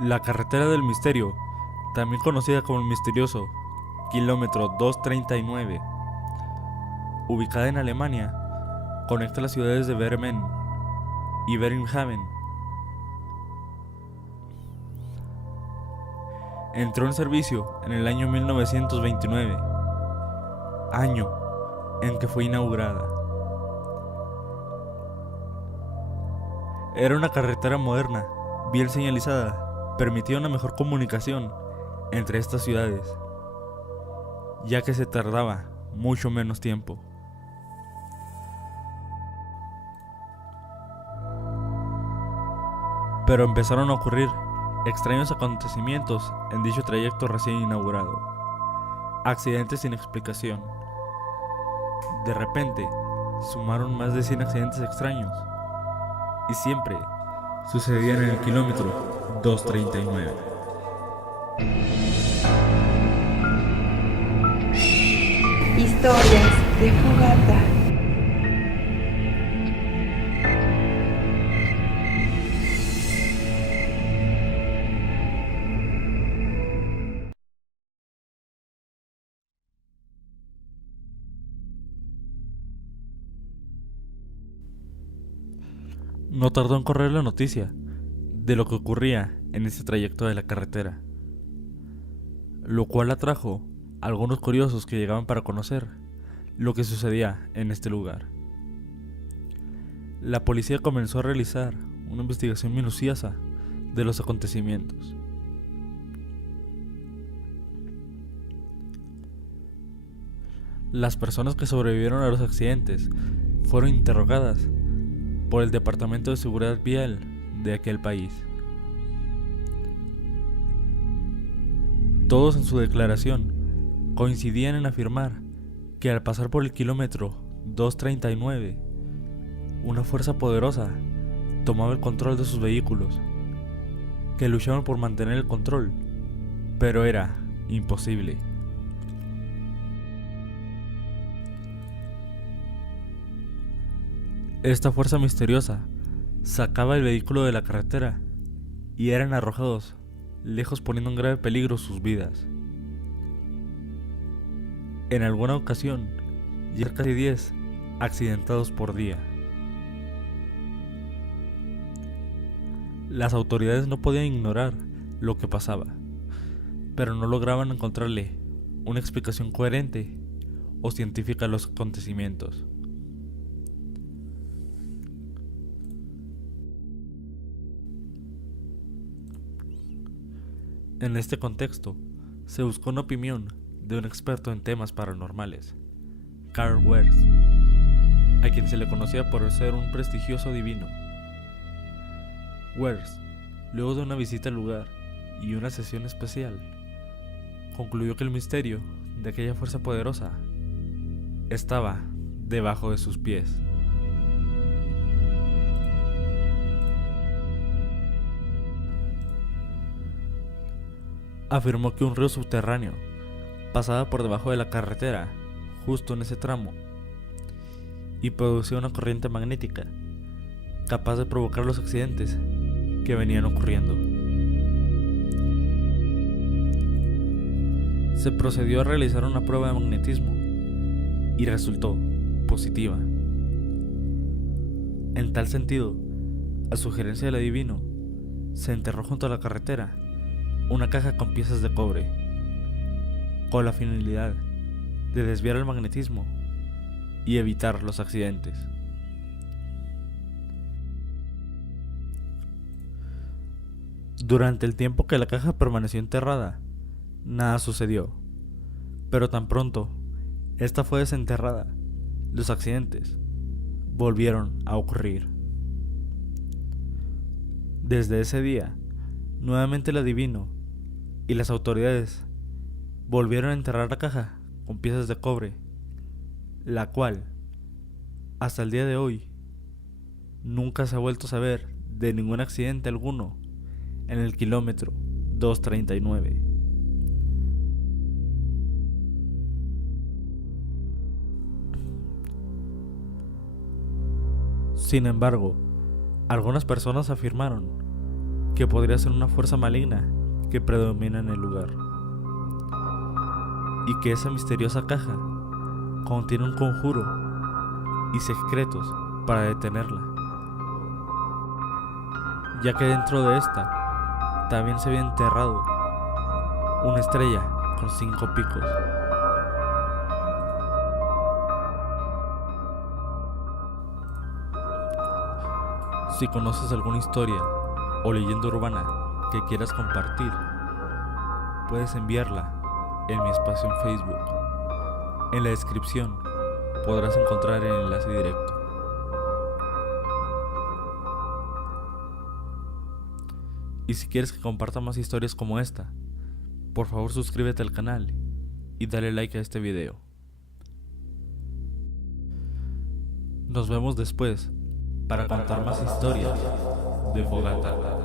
La carretera del misterio, también conocida como el misterioso kilómetro 239, ubicada en Alemania, conecta las ciudades de Bremen y Birmingham. Entró en servicio en el año 1929, año en que fue inaugurada. Era una carretera moderna, bien señalizada, permitía una mejor comunicación entre estas ciudades, ya que se tardaba mucho menos tiempo. Pero empezaron a ocurrir extraños acontecimientos en dicho trayecto recién inaugurado. Accidentes sin explicación. De repente, sumaron más de 100 accidentes extraños. Y siempre sucedían en el kilómetro 239. Historias de fogata. No tardó en correr la noticia de lo que ocurría en ese trayecto de la carretera, lo cual atrajo a algunos curiosos que llegaban para conocer lo que sucedía en este lugar. La policía comenzó a realizar una investigación minuciosa de los acontecimientos. Las personas que sobrevivieron a los accidentes fueron interrogadas por el Departamento de Seguridad Vial de aquel país. Todos en su declaración coincidían en afirmar que al pasar por el kilómetro 239, una fuerza poderosa tomaba el control de sus vehículos, que luchaban por mantener el control, pero era imposible. Esta fuerza misteriosa sacaba el vehículo de la carretera y eran arrojados lejos, poniendo en grave peligro sus vidas. En alguna ocasión, ya casi 10 accidentados por día. Las autoridades no podían ignorar lo que pasaba, pero no lograban encontrarle una explicación coherente o científica a los acontecimientos. En este contexto, se buscó una opinión de un experto en temas paranormales, Carl Weathers, a quien se le conocía por ser un prestigioso divino. Weathers, luego de una visita al lugar y una sesión especial, concluyó que el misterio de aquella fuerza poderosa estaba debajo de sus pies. Afirmó que un río subterráneo pasaba por debajo de la carretera, justo en ese tramo, y producía una corriente magnética capaz de provocar los accidentes que venían ocurriendo. Se procedió a realizar una prueba de magnetismo y resultó positiva. En tal sentido, a sugerencia del adivino, se enterró junto a la carretera una caja con piezas de cobre, con la finalidad de desviar el magnetismo y evitar los accidentes. Durante el tiempo que la caja permaneció enterrada, nada sucedió, pero tan pronto esta fue desenterrada, los accidentes volvieron a ocurrir. Desde ese día, nuevamente el adivino y las autoridades volvieron a enterrar la caja con piezas de cobre, la cual, hasta el día de hoy, nunca se ha vuelto a saber de ningún accidente alguno en el kilómetro 239. Sin embargo, algunas personas afirmaron que podría ser una fuerza maligna que predomina en el lugar, y que esa misteriosa caja contiene un conjuro y secretos para detenerla, ya que dentro de esta también se había enterrado una estrella con 5 picos. Si conoces alguna historia o leyenda urbana que quieras compartir, puedes enviarla en mi espacio en Facebook. En la descripción podrás encontrar el enlace directo. Y si quieres que comparta más historias como esta, por favor suscríbete al canal y dale like a este video. Nos vemos después para contar más historias de Fogata.